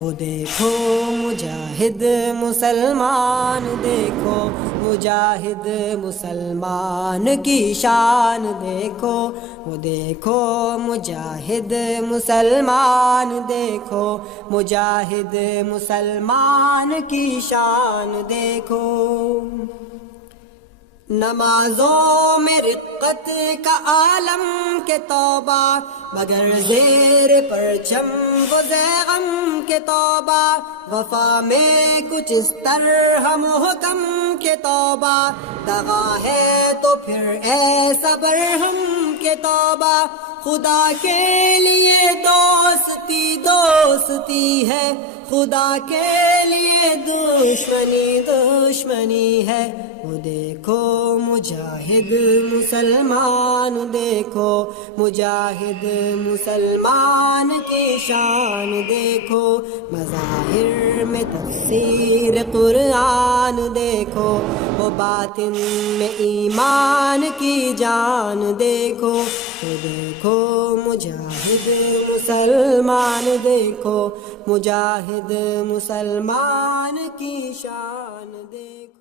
وہ دیکھو مجاہد مسلمان، دیکھو مجاہد مسلمان کی شان دیکھو، وہ دیکھو مجاہد مسلمان، دیکھو مجاہد مسلمان کی شان دیکھو۔ نمازوں میں رقت کا عالم کے توبہ، مگر زیر پرچم وہ غم کے توبہ، وفا میں کچھ اس طرح محکم کے توبہ، دغا ہے تو پھر اے صبر ہم کے توبہ، خدا کے لیے دوستی دوستی ہے، خدا کے لیے دشمنی دشمنی ہے۔ وہ دیکھو مجاہد مسلمان، دیکھو مجاہد مسلمان کی شان دیکھو، مظاہر میں تفسیر قرآن دیکھو، وہ باطن میں ایمان کی جان دیکھو۔ وہ دیکھو مجاہد مسلمان، دیکھو مجاہد مسلمان کی شان دیکھو۔